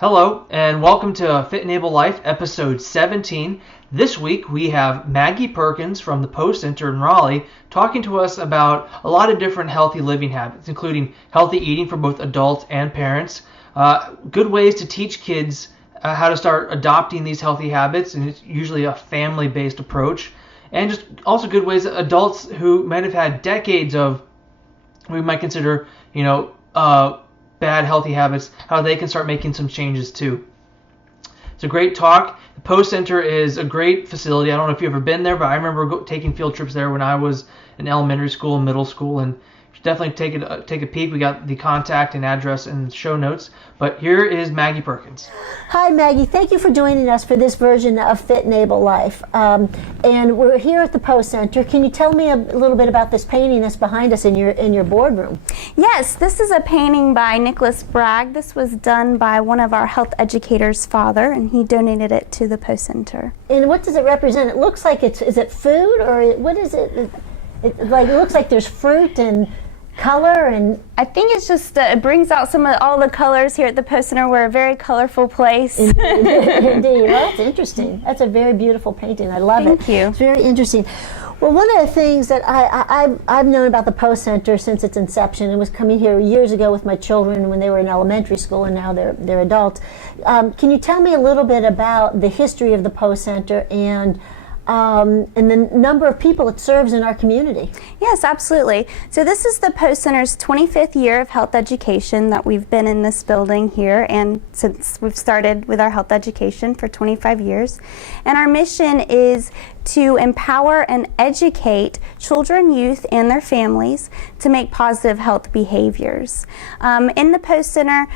Hello, and welcome to Fit and Able Life, episode 17. This week we have Maggie Perkins from the Poe Center in Raleigh talking to us about a lot of different healthy living habits, including healthy eating for both adults and parents, good ways to teach kids how to start adopting these healthy habits, and it's usually a family-based approach, and just also good ways that adults who might have had decades of, we might consider, bad healthy habits, how they can start making some changes too. It's a great talk. The Poe Center is a great facility. I don't know if you've ever been there, but I remember taking field trips there when I was in elementary school and middle school, and you should definitely take a peek. We got the contact and address in the show notes. But here is Maggie Perkins. Hi Maggie, thank you for joining us for this version of Fit and Able Life. And we're here at the Poe Center. Can you tell me a little bit about this painting that's behind us in your boardroom? Yes, this is a painting by Nicholas Bragg. This was done by one of our Health Educator's father, and he donated it to the Poe Center. And what does it represent? It looks like is it food, or what is it? It looks like there's fruit and color, and I think it's just it brings out all the colors here at the Poe Center. We're a very colorful place. Indeed. Well, that's interesting. That's a very beautiful painting. I love it. Thank you. It's very interesting. Well, one of the things that I've known about the Poe Center since its inception, and was coming here years ago with my children when they were in elementary school, and now they're adults. Can you tell me a little bit about the history of the Poe Center and the number of people it serves in our community? Yes, absolutely. So this is the Poe Center's 25th year of health education that we've been in this building here, and since we've started with our health education for 25 years. And our mission is to empower and educate children, youth, and their families to make positive health behaviors. In the Poe Center,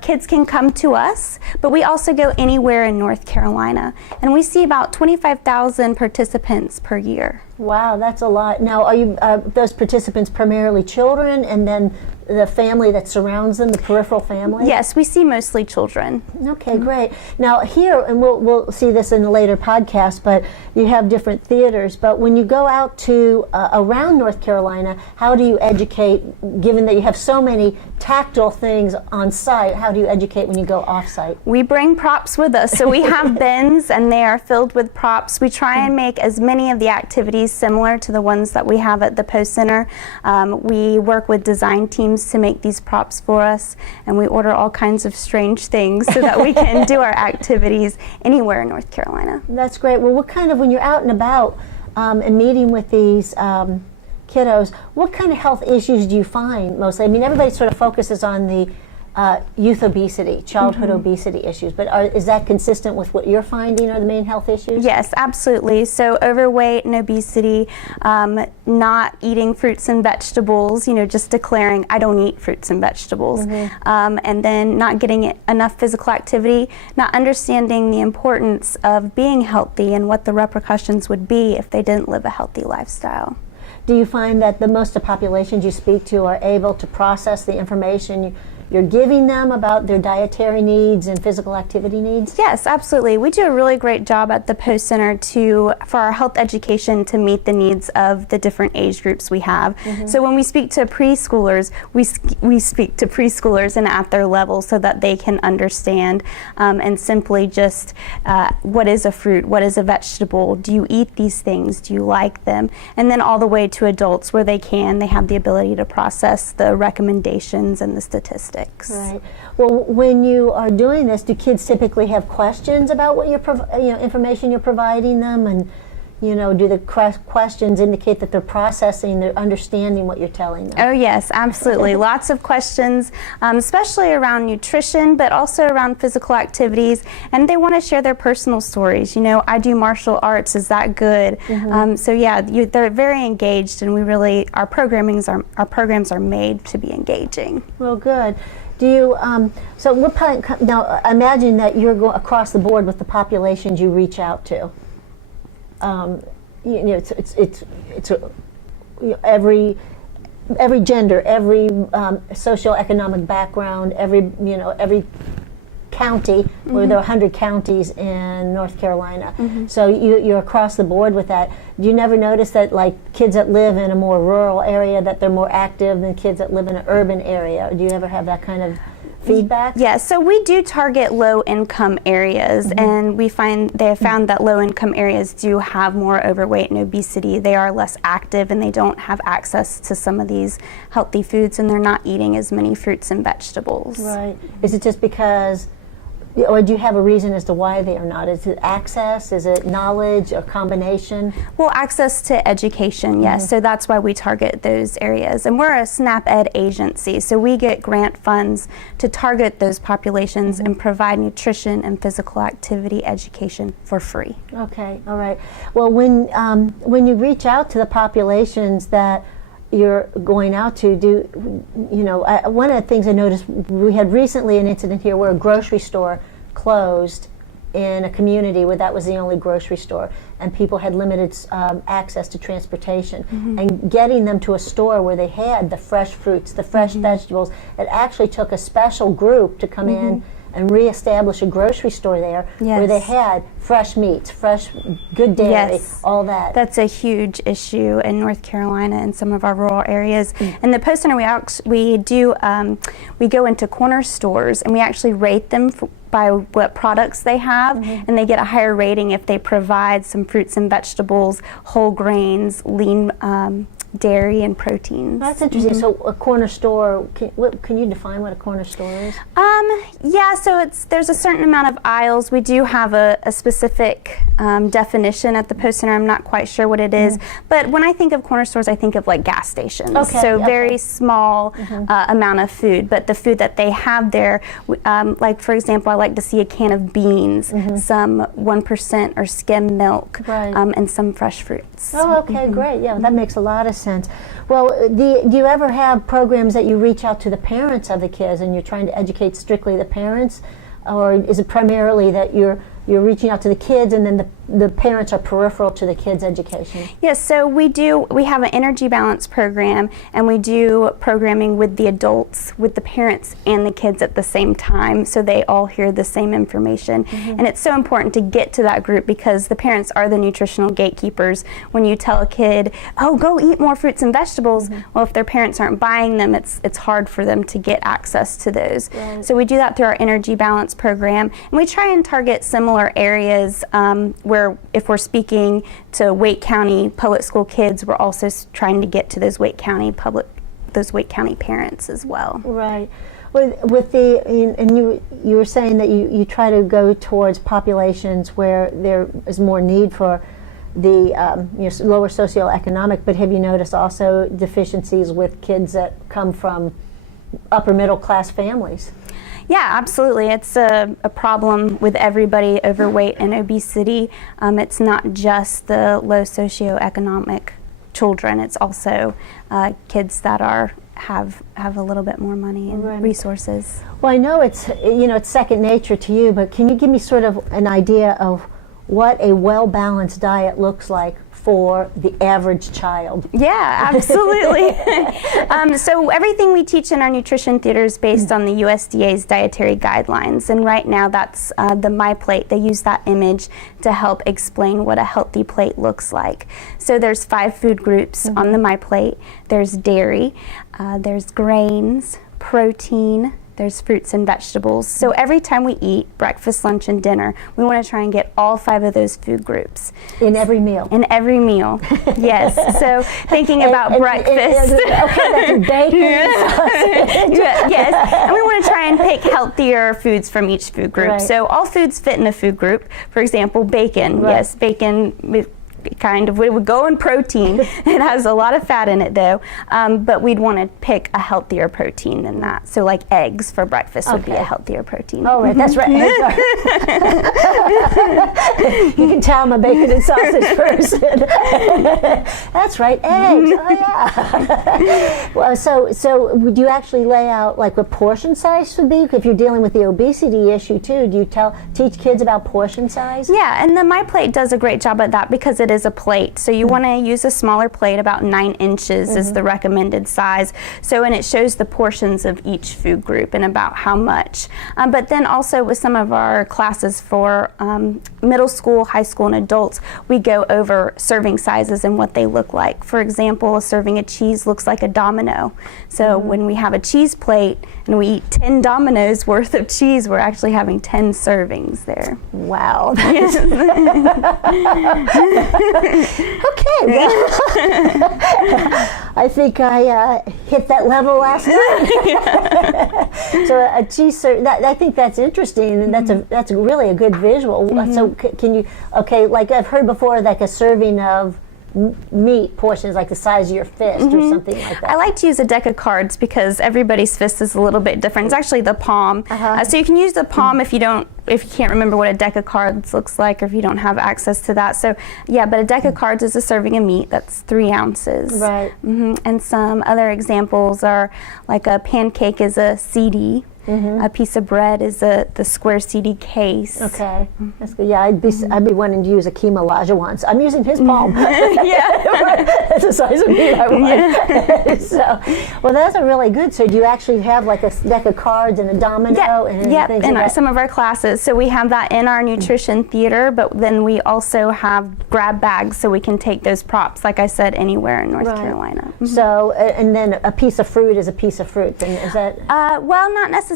kids can come to us, but we also go anywhere in North Carolina. And we see about 25,000 participants per year. Wow, that's a lot. Now, are you those participants primarily children, and then the family that surrounds them, the peripheral family? Yes, we see mostly children. Okay, great. Now here, and we'll see this in a later podcast, but you have different theaters. But when you go out to around North Carolina, how do you educate, given that you have so many tactile things on site, how do you educate when you go off-site? We bring props with us. So we have bins, and they are filled with props. We try and make as many of the activities similar to the ones that we have at the Poe Center. We work with design teams to make these props for us, and we order all kinds of strange things so that we can do our activities anywhere in North Carolina. That's great. Well, what kind of, when you're out and about and meeting with these kiddos, what kind of health issues do you find mostly? I mean, everybody sort of focuses on the youth obesity, childhood obesity issues, but is that consistent with what you're finding are the main health issues? Yes, absolutely. So overweight and obesity, not eating fruits and vegetables, just declaring I don't eat fruits and vegetables, and then not getting enough physical activity, not understanding the importance of being healthy and what the repercussions would be if they didn't live a healthy lifestyle. Do you find that the most of populations you speak to are able to process the information you're giving them about their dietary needs and physical activity needs? Yes, absolutely. We do a really great job at the Poe Center for our health education to meet the needs of the different age groups we have. So when we speak to preschoolers, we speak to preschoolers and at their level so that they can understand and simply just what is a fruit, what is a vegetable, do you eat these things, do you like them, and then all the way to adults where they have the ability to process the recommendations and the statistics. Right. Well, when you are doing this, do kids typically have questions about what information you're providing them, and do the questions indicate that they're processing, they're understanding what you're telling them? Oh yes, absolutely. Lots of questions, especially around nutrition, but also around physical activities, and they want to share their personal stories. I do martial arts, is that good? So yeah, they're very engaged, and our programs are made to be engaging. Well, good. Do you, now I imagine that you're going across the board with the populations you reach out to. Every gender, every socioeconomic background, every county, where there are 100 counties in North Carolina. So you're across the board with that. Do you never notice that, like, kids that live in a more rural area, that they're more active than kids that live in an urban area? Do you ever have that kind of feedback? Yeah, so we do target low-income areas, and they have found that low-income areas do have more overweight and obesity. They are less active, and they don't have access to some of these healthy foods, and they're not eating as many fruits and vegetables. Right. Is it just because, or do you have a reason as to why they are not? Is it access? Is it knowledge? A combination? Well, access to education, yes. So that's why we target those areas. And we're a SNAP Ed agency, so we get grant funds to target those populations and provide nutrition and physical activity education for free. Okay, all right. Well, when you reach out to the populations that you're going out to, one of the things I noticed, we had recently an incident here where a grocery store closed in a community where that was the only grocery store, and people had limited access to transportation. And getting them to a store where they had the fresh fruits, the fresh vegetables, it actually took a special group to come in and reestablish a grocery store there where they had fresh meats, fresh, good dairy, all that. That's a huge issue in North Carolina and some of our rural areas. And the Poe Center, we go into corner stores and we actually rate them by what products they have, and they get a higher rating if they provide some fruits and vegetables, whole grains, lean dairy and proteins. That's interesting. So a corner store, can you define what a corner store is? Yeah, so there's a certain amount of aisles. We do have a specific definition at the Poe Center. I'm not quite sure what it is, but when I think of corner stores, I think of like gas stations. Very small amount of food, but the food that they have there, like for example, I like to see a can of beans, some 1% or skim milk, and some fresh fruits. Oh, okay, great. Yeah, that makes a lot of sense. Well, do you ever have programs that you reach out to the parents of the kids and you're trying to educate strictly the parents, or is it primarily that you're reaching out to the kids and then the parents are peripheral to the kids' education? Yes, so we have an energy balance program, and we do programming with the adults, with the parents and the kids at the same time, so they all hear the same information. And it's so important to get to that group because the parents are the nutritional gatekeepers. When you tell a kid, oh, go eat more fruits and vegetables, well, if their parents aren't buying them, it's hard for them to get access to those. So we do that through our energy balance program, and we try and target similar areas where if we're speaking to Wake County public school kids, we're also trying to get to those Wake County parents as well. Right. And you were saying that you try to go towards populations where there is more need for the lower socioeconomic, but have you noticed also deficiencies with kids that come from upper middle class families? Yeah, absolutely. It's a problem with everybody, overweight and obesity. It's not just the low socioeconomic children. It's also kids that have a little bit more money and resources. Well, I know it's second nature to you, but can you give me sort of an idea of what a well-balanced diet looks like for the average child? Yeah, absolutely. So everything we teach in our nutrition theater is based on the USDA's dietary guidelines, and right now that's the MyPlate. They use that image to help explain what a healthy plate looks like. So there's 5 food groups on the MyPlate. There's dairy, there's grains, protein, there's fruits and vegetables. So every time we eat, breakfast, lunch, and dinner, we want to try and get all 5 of those food groups. In every meal? In every meal, yes. So thinking about breakfast. Okay, that's bacon, sausage. Yes, and we want to try and pick healthier foods from each food group. So all foods fit in a food group. For example, bacon. Yes, bacon it would go in protein. It has a lot of fat in it though, but we'd want to pick a healthier protein than that. So like eggs for breakfast would be a healthier protein. Oh, right, that's right. You can tell I'm a bacon and sausage person. That's right, eggs. Oh yeah. Well, so would you actually lay out like what portion size should be? If you're dealing with the obesity issue too, do you teach kids about portion size? Yeah, and the MyPlate does a great job at that because it is a plate. So you want to use a smaller plate, about 9 inches is the recommended size. So, and it shows the portions of each food group and about how much. But then also with some of our classes for middle school, high school, and adults, we go over serving sizes and what they look like. For example, a serving of cheese looks like a domino. So when we have a cheese plate and we eat 10 dominoes worth of cheese, we're actually having 10 servings there. Wow. Okay, well, I think I hit that level last night. So a cheese I think that's interesting, and that's really a good visual. So can you, okay, like I've heard before, like a serving of meat portions like the size of your fist or something like that. I like to use a deck of cards because everybody's fist is a little bit different. It's actually the palm. So you can use the palm if you can't remember what a deck of cards looks like, or if you don't have access to that. So yeah, but a deck of cards is a serving of meat. That's 3 ounces. Right. And some other examples are like a pancake is a CD. A piece of bread is the square CD case. Okay, that's good. Yeah, I'd be wanting to use a Kima Lajuan. I'm using his palm. That's the size of meat I want. So, well, that's a really good. So, do you actually have like a deck of cards and a domino and things in like that? Some of our classes. So we have that in our nutrition theater, but then we also have grab bags, so we can take those props, like I said, anywhere in North Carolina. So, and then a piece of fruit is a piece of fruit. And is that? Well, not necessarily.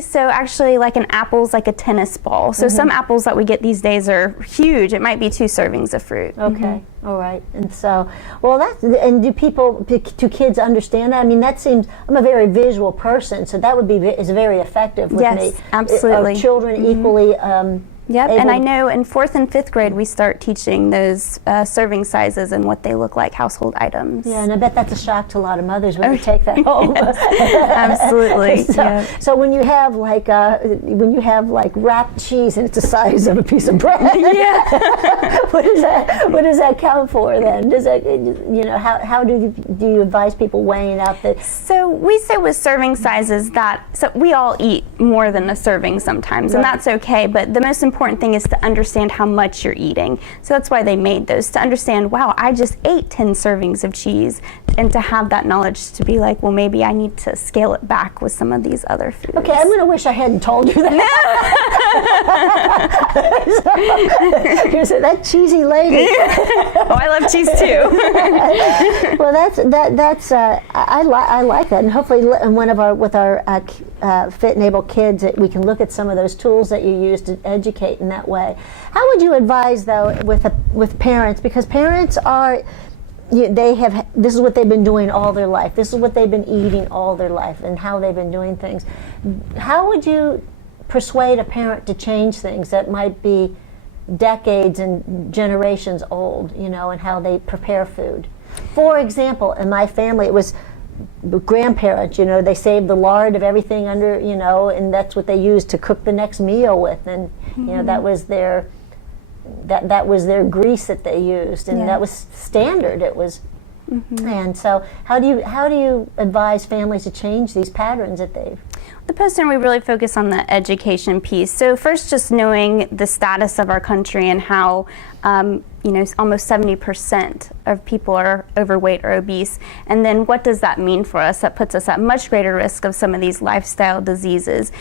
So actually, like an apple's like a tennis ball. So some apples that we get these days are huge. It might be 2 servings of fruit. Okay. All right. And so, well, do kids understand that? I mean, that seems, I'm a very visual person, so that is very effective with me. Yes, absolutely. Are children equally Yep, and I know in 4th and 5th grade we start teaching those serving sizes and what they look like, household items. Yeah, and I bet that's a shock to a lot of mothers when they take that home. Absolutely. So when you have like wrapped cheese and it's the size of a piece of bread, what does that count for then? Does that, how do you advise people weighing out that? So we say with serving sizes so we all eat more than a serving sometimes, and that's okay. But the most important thing is to understand how much you're eating. So that's why they made those, to understand, wow, I just ate 10 servings of cheese, and to have that knowledge to be like, well, maybe I need to scale it back with some of these other foods. Okay, I'm going to wish I hadn't told you that. You said, that cheesy lady. Oh, I love cheese too. Well, I like that, and hopefully with our Fit and Able kids, that we can look at some of those tools that you use to educate in that way. How would you advise, though, with parents? Because parents this is what they've been doing all their life. This is what they've been eating all their life, and how they've been doing things. How would you persuade a parent to change things that might be decades and generations old, and how they prepare food? For example, in my family, it was grandparents, they saved the lard of everything under, and that's what they used to cook the next meal with, and that was their grease that they used, and that was standard. It was, and so how do you advise families to change these patterns that they've? The Poe Center, we really focus on the education piece. So first, just knowing the status of our country and how almost 70% of people are overweight or obese. And then what does that mean for us? That puts us at much greater risk of some of these lifestyle diseases.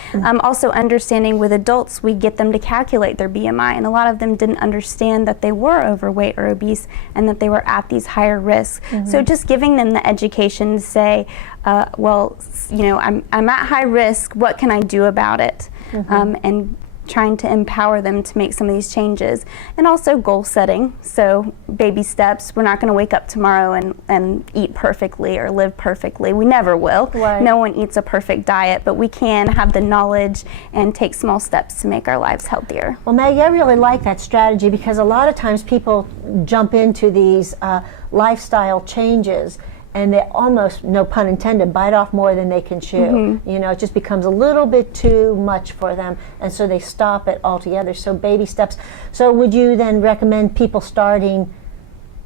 Also understanding with adults, we get them to calculate their BMI, and a lot of them didn't understand that they were overweight or obese and that they were at these higher risks. So just giving them the education to say, I'm at high risk, what can I do about it? And trying to empower them to make some of these changes. And also goal setting, so baby steps. We're not going to wake up tomorrow and eat perfectly or live perfectly. We never will. Right. No one eats a perfect diet, but we can have the knowledge and take small steps to make our lives healthier. Well, Maggie, I really like that strategy, because a lot of times people jump into these lifestyle changes and they almost, no pun intended, bite off more than they can chew. It just becomes a little bit too much for them, and so they stop it altogether. So baby steps. So would you then recommend people starting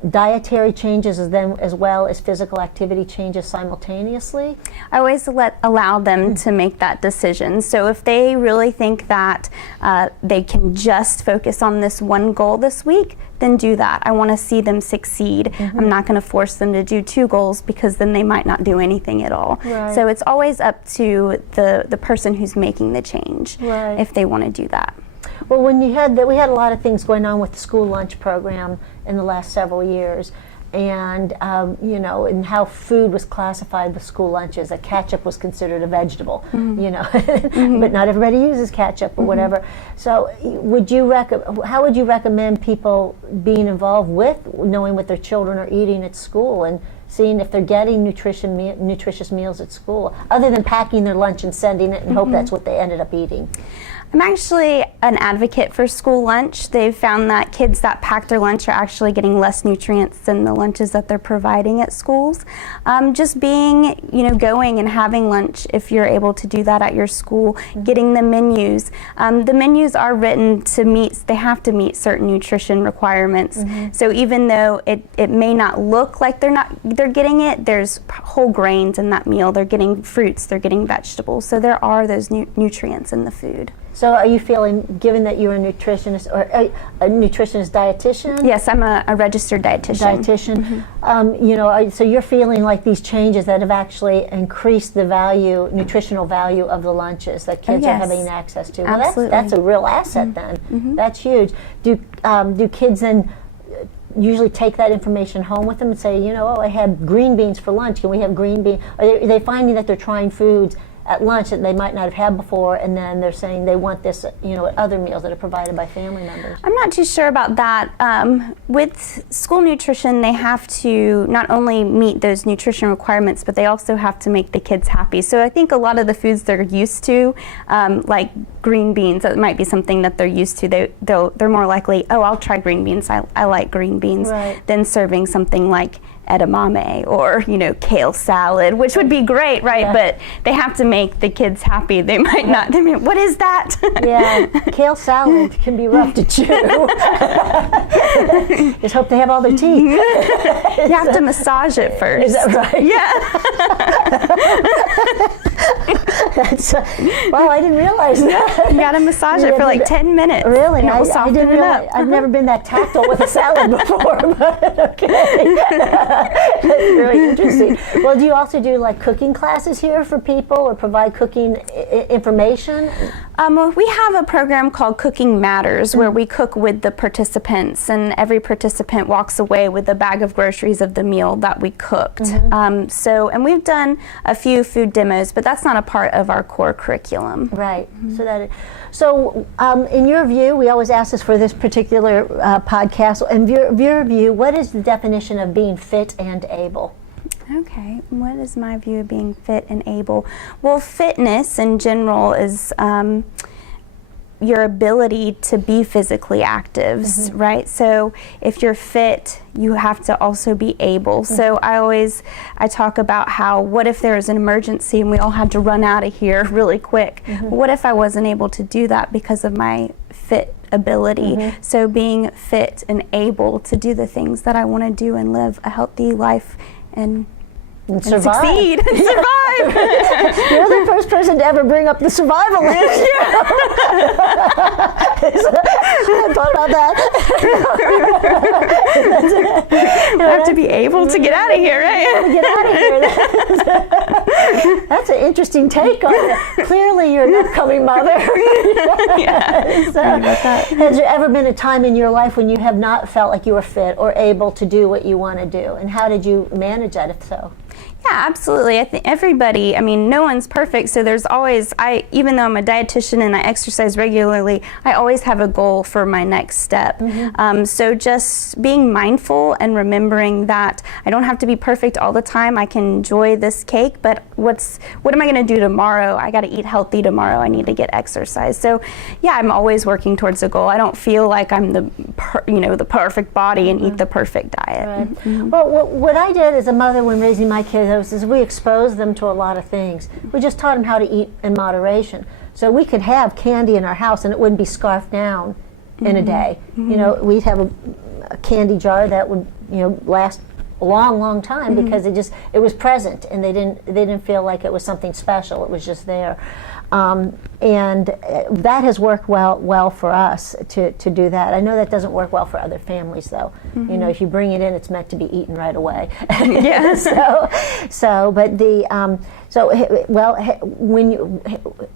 dietary changes as well as physical activity changes simultaneously? I always allow them to make that decision. So if they really think that they can just focus on this one goal this week, then do that. I want to see them succeed. I'm not going to force them to do 2 goals, because then they might not do anything at all. Right. So it's always up to the person who's making the change, if they want to do that. Well, when you had that, we had a lot of things going on with the school lunch program in the last several years, and and how food was classified with school lunches. That ketchup was considered a vegetable, but not everybody uses ketchup or whatever. So, how would you recommend people being involved with knowing what their children are eating at school and seeing if they're getting nutritious meals at school, other than packing their lunch and sending it and hope that's what they ended up eating? I'm actually an advocate for school lunch. They've found that kids that pack their lunch are actually getting less nutrients than the lunches that they're providing at schools. Just being, going and having lunch, if you're able to do that at your school, getting the menus. The menus are written they have to meet certain nutrition requirements. So even though it may not look like they're getting it, there's whole grains in that meal. They're getting fruits, they're getting vegetables. So there are those nutrients in the food. So are you feeling, given that you're a nutritionist or a nutritionist dietitian? Yes, I'm a registered dietitian. So you're feeling like these changes that have actually increased the nutritional value of the lunches that kids are having access to. Well, Absolutely. that's a real asset then. That's huge. Do kids then usually take that information home with them and say, I had green beans for lunch. Can we have green beans? Are they finding that they're trying foods at lunch that they might not have had before, and then they're saying they want this, at other meals that are provided by family members? I'm not too sure about that. With school nutrition, they have to not only meet those nutrition requirements, but they also have to make the kids happy. So I think a lot of the foods they're used to, like green beans, that might be something that they're used to. They're more likely, I'll try green beans. I like green beans, than serving something like edamame or kale salad, which would be great, right? Yeah. But they have to make the kids happy. They might not. What is that? Yeah, kale salad can be rough to chew. Just hope they have all their teeth. You have to massage it first. Is that right? Yeah. Well, I didn't realize that. You got to massage it for like 10 minutes. Really? I didn't realize. I've never been that tactile with a salad before, but okay. That's really interesting. Well, do you also do like cooking classes here for people, or provide cooking information? We have a program called Cooking Matters, where we cook with the participants, and every participant walks away with a bag of groceries of the meal that we cooked. And we've done a few food demos, but that's not a part of our core curriculum. Right. So in your view, we always ask this for this particular podcast. In your view, what is the definition of being fit and able? Okay, what is my view of being fit and able? Well, fitness in general is your ability to be physically active, right? So if you're fit, you have to also be able. So I talk about how, what if there is an emergency and we all had to run out of here really quick? What if I wasn't able to do that because of my fit ability? So being fit and able to do the things that I want to do and live a healthy life and succeed and survive. You're the first person to ever bring up the survival issue. I thought about that. You have to be able to get out of here, right? Get out of here. That's an interesting take on it. Clearly, you're an upcoming mother. Has there ever been a time in your life when you have not felt like you were fit or able to do what you want to do? And how did you manage that, if so? Yeah, absolutely. I think everybody, no one's perfect, so there's always, even though I'm a dietitian and I exercise regularly, I always have a goal for my next step. So just being mindful and remembering that I don't have to be perfect all the time. I can enjoy this cake, but what am I going to do tomorrow? I got to eat healthy tomorrow. I need to get exercise. So yeah, I'm always working towards a goal. I don't feel like I'm the perfect body and eat the perfect diet. Right. Well, what I did as a mother when raising my kids is we exposed them to a lot of things. We just taught them how to eat in moderation. So we could have candy in our house and it wouldn't be scarfed down in a day. You know, we'd have a candy jar that would, last a long time because it was present, and they didn't feel like it was something special. It was just there. And that has worked well for us to do that. I know that doesn't work well for other families, though. You know, if you bring it in, it's meant to be eaten right away. Yeah.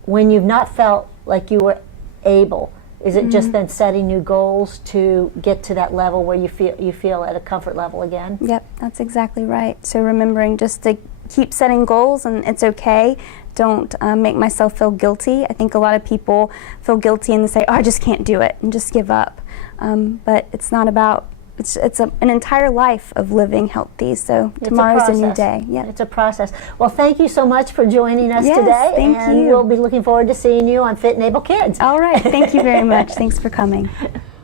When you've not felt like you were able, is it just then setting new goals to get to that level where you feel at a comfort level again? Yep, that's exactly right. So remembering just to keep setting goals, and it's okay. Don't make myself feel guilty. I think a lot of people feel guilty and they say, "Oh, I just can't do it," and just give up. But it's not about. It's an entire life of living healthy. So tomorrow's a new day. Yeah, it's a process. Well, thank you so much for joining us yes, today. Thank and you. We'll be looking forward to seeing you on Fit and Able Kids. All right. Thank you very much. Thanks for coming.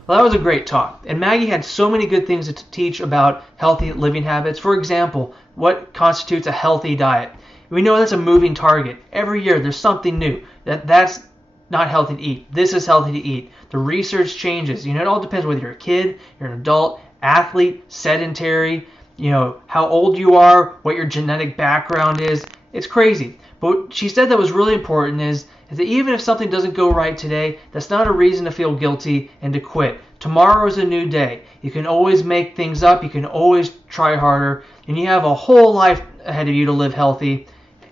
Well, that was a great talk. And Maggie had so many good things to teach about healthy living habits. For example, what constitutes a healthy diet? We know that's a moving target. Every year there's something new. That's not healthy to eat. This is healthy to eat. The research changes. You know, it all depends whether you're a kid, you're an adult, athlete, sedentary, you know, how old you are, what your genetic background is. It's crazy. But what she said that was really important is that even if something doesn't go right today, that's not a reason to feel guilty and to quit. Tomorrow is a new day. You can always make things up. You can always try harder. And you have a whole life ahead of you to live healthy.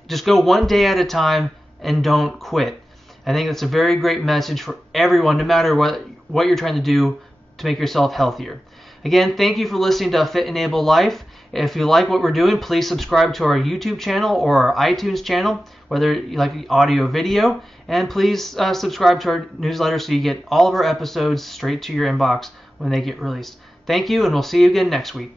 Just go one day at a time and don't quit. I think that's a very great message for everyone, no matter what you're trying to do to make yourself healthier. Again, thank you for listening to Fit and Able Life. If you like what we're doing, please subscribe to our YouTube channel or our iTunes channel, whether you like the audio or video. And please subscribe to our newsletter so you get all of our episodes straight to your inbox when they get released. Thank you, and we'll see you again next week.